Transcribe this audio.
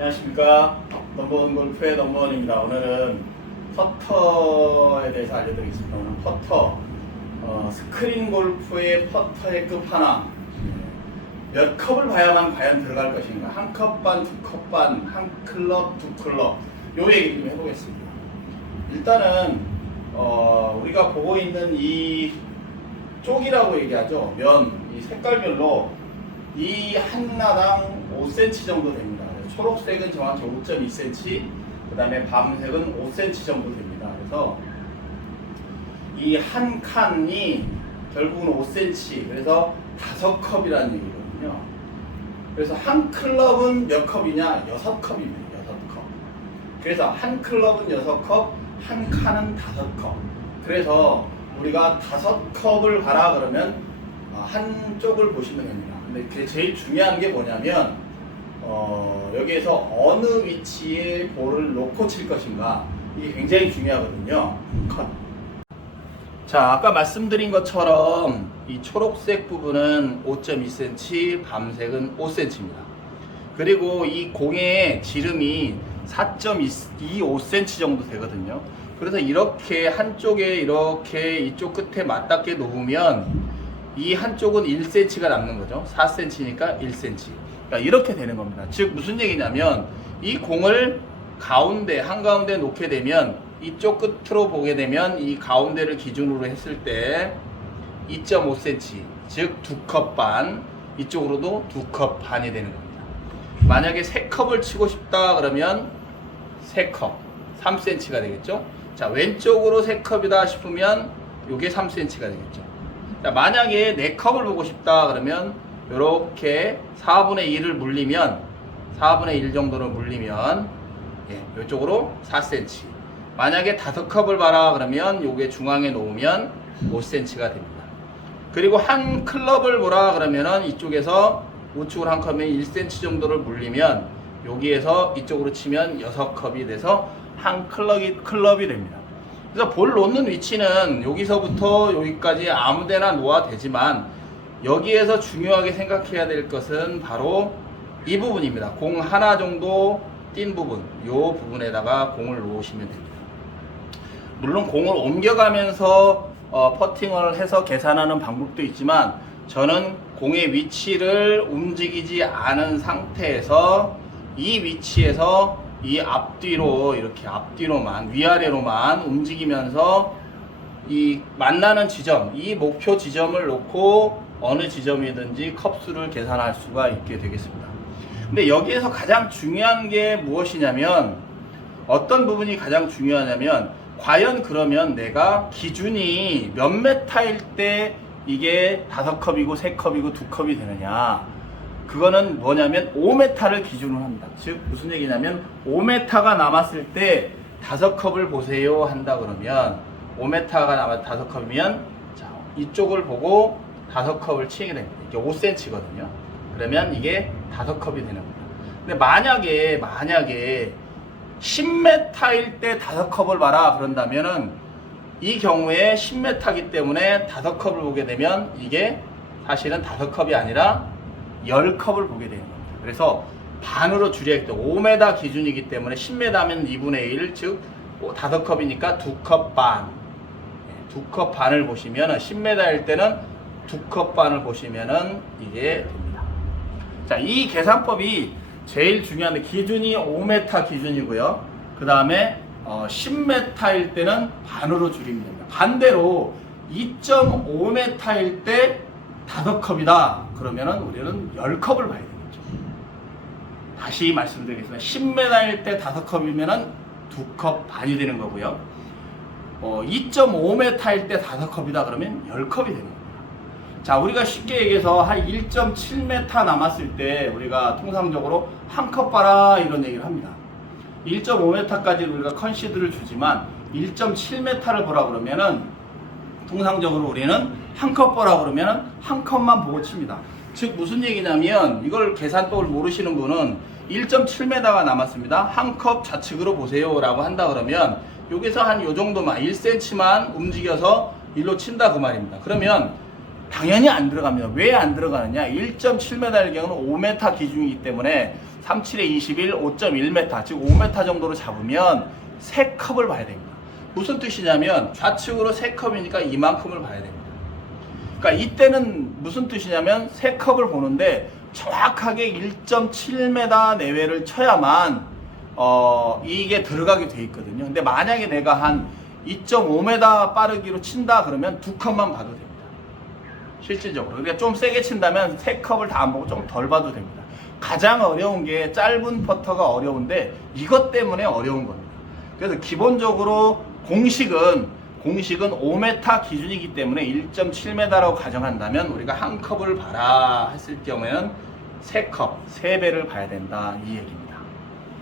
안녕하십니까. 넘버원 골프의 넘버원입니다. 오늘은 퍼터에 대해서 알려드리겠습니다. 오늘 퍼터, 스크린 골프의 퍼터의 끝판왕. 몇 컵을 봐야만 과연 들어갈 것인가. 한 컵 반, 두 컵 반, 한 클럽, 두 클럽. 요 얘기 좀 해보겠습니다. 일단은 우리가 보고 있는 이 쪽이라고 얘기하죠. 면, 이 색깔별로 이 하나당 5cm 정도 됩니다. 초록색은 정확히 5.2cm, 그 다음에 밤색은 5cm 정도 됩니다. 그래서 이 한 칸이 결국은 5cm, 그래서 5컵이라는 얘기거든요. 그래서 한 클럽은 몇 컵이냐? 6컵입니다. 6컵. 그래서 한 클럽은 6컵, 한 칸은 5컵. 그래서 우리가 5컵을 봐라 그러면 한쪽을 보시면 됩니다. 근데 그게 제일 중요한 게 뭐냐면 여기에서 어느 위치에 볼을 놓고 칠 것인가, 이게 굉장히 중요하거든요. 컷. 자, 아까 말씀드린 것처럼 이 초록색 부분은 5.2cm, 밤색은 5cm입니다. 그리고 이 공의 지름이 4.25cm 정도 되거든요. 그래서 이렇게 한쪽에 이렇게 이쪽 끝에 맞닿게 놓으면 이 한쪽은 1cm가 남는 거죠. 4cm니까 1cm. 그러니까 이렇게 되는 겁니다. 즉 무슨 얘기냐면 이 공을 가운데 한가운데 놓게 되면 이쪽 끝으로 보게 되면 이 가운데를 기준으로 했을 때 2.5cm, 즉 2컵 반, 이쪽으로도 2컵 반이 되는 겁니다. 만약에 3컵을 치고 싶다 그러면 3컵 3cm가 되겠죠. 자, 왼쪽으로 3컵이다 싶으면 이게 3cm가 되겠죠. 자, 만약에 4컵을 보고 싶다 그러면 이렇게 4분의 1을 물리면 4분의 1 정도를 물리면 이쪽으로 4cm. 만약에 5컵을 봐라 그러면 요게 중앙에 놓으면 5cm가 됩니다. 그리고 한 클럽을 보라 그러면은 이쪽에서 우측으로 한 컵에 1cm 정도를 물리면 여기에서 이쪽으로 치면 6컵이 돼서 한 클럽이 됩니다. 그래서 볼 놓는 위치는 여기서부터 여기까지 아무데나 놓아도 되지만 여기에서 중요하게 생각해야 될 것은 바로 이 부분입니다. 공 하나 정도 띈 부분, 이 부분에다가 공을 놓으시면 됩니다. 물론 공을 옮겨가면서 퍼팅을 해서 계산하는 방법도 있지만 저는 공의 위치를 움직이지 않은 상태에서 이 위치에서 이 앞뒤로 이렇게 앞뒤로만 위아래로만 움직이면서 이 만나는 지점, 이 목표 지점을 놓고 어느 지점이든지 컵수를 계산할 수가 있게 되겠습니다. 근데 여기에서 가장 중요한 게 무엇이냐면, 어떤 부분이 가장 중요하냐면, 과연 그러면 내가 기준이 몇 메타일 때 이게 5컵이고 3컵이고 2컵이 되느냐, 그거는 뭐냐면 5m를 기준으로 합니다. 즉 무슨 얘기냐면 5m가 남았을 때 5컵을 보세요 한다 그러면 5m가 남아 5컵이면 자, 이쪽을 보고 5컵을 치게 됩니다. 이게 5cm거든요. 그러면 이게 5컵이 되는 겁니다. 근데 만약에 10m일 때 5컵을 봐라 그런다면은 이 경우에 10m이기 때문에 5컵을 보게 되면 이게 사실은 5컵이 아니라 10컵을 보게 되는 겁니다. 그래서 반으로 줄여야 돼. 5m 기준이기 때문에 10m면 2분의 1, 즉 5컵이니까 2컵 반. 2컵 반을 보시면 10m일 때는 2컵 반을 보시면은 이게 됩니다. 자, 이 계산법이 제일 중요한데 기준이 5m 기준이고요. 그 다음에 10m일 때는 반으로 줄이면 됩니다. 반대로 2.5m일 때 5컵이다 그러면은 우리는 10컵을 봐야 되겠죠. 다시 말씀드리겠습니다. 10m일 때 5컵이면은 2컵 반이 되는 거고요. 2.5m일 때 5컵이다 그러면 10컵이 되는 겁니다. 자, 우리가 쉽게 얘기해서 한 1.7m 남았을 때 우리가 통상적으로 한 컵 봐라 이런 얘기를 합니다. 1.5m까지 우리가 컨시드를 주지만 1.7m를 보라 그러면은 통상적으로 우리는 한 컵 보라 그러면은 한 컵만 보고 칩니다. 즉 무슨 얘기냐면, 이걸 계산법을 모르시는 분은 1.7m가 남았습니다. 한 컵 좌측으로 보세요 라고 한다 그러면 여기서 한 요 정도만 1cm만 움직여서 일로 친다 그 말입니다. 그러면 당연히 안 들어갑니다. 왜 안 들어가느냐? 1.7m의 경우는 5m 기준이기 때문에 37에 21, 5.1m, 즉 5m 정도로 잡으면 3컵을 봐야 됩니다. 무슨 뜻이냐면 좌측으로 3컵이니까 이만큼을 봐야 됩니다. 그러니까 이때는 무슨 뜻이냐면 3컵을 보는데 정확하게 1.7m 내외를 쳐야만 이게 들어가게 돼 있거든요. 근데 만약에 내가 한 2.5m 빠르기로 친다 그러면 2컵만 봐도 됩니다. 실질적으로. 그러니까 좀 세게 친다면 3컵을 다 안 보고 좀 덜 봐도 됩니다. 가장 어려운 게 짧은 퍼터가 어려운데 이것 때문에 어려운 겁니다. 그래서 기본적으로 공식은 5m 기준이기 때문에 1.7m라고 가정한다면 우리가 한 컵을 봐라 했을 경우에는 3컵, 3배를 봐야 된다 이 얘기입니다.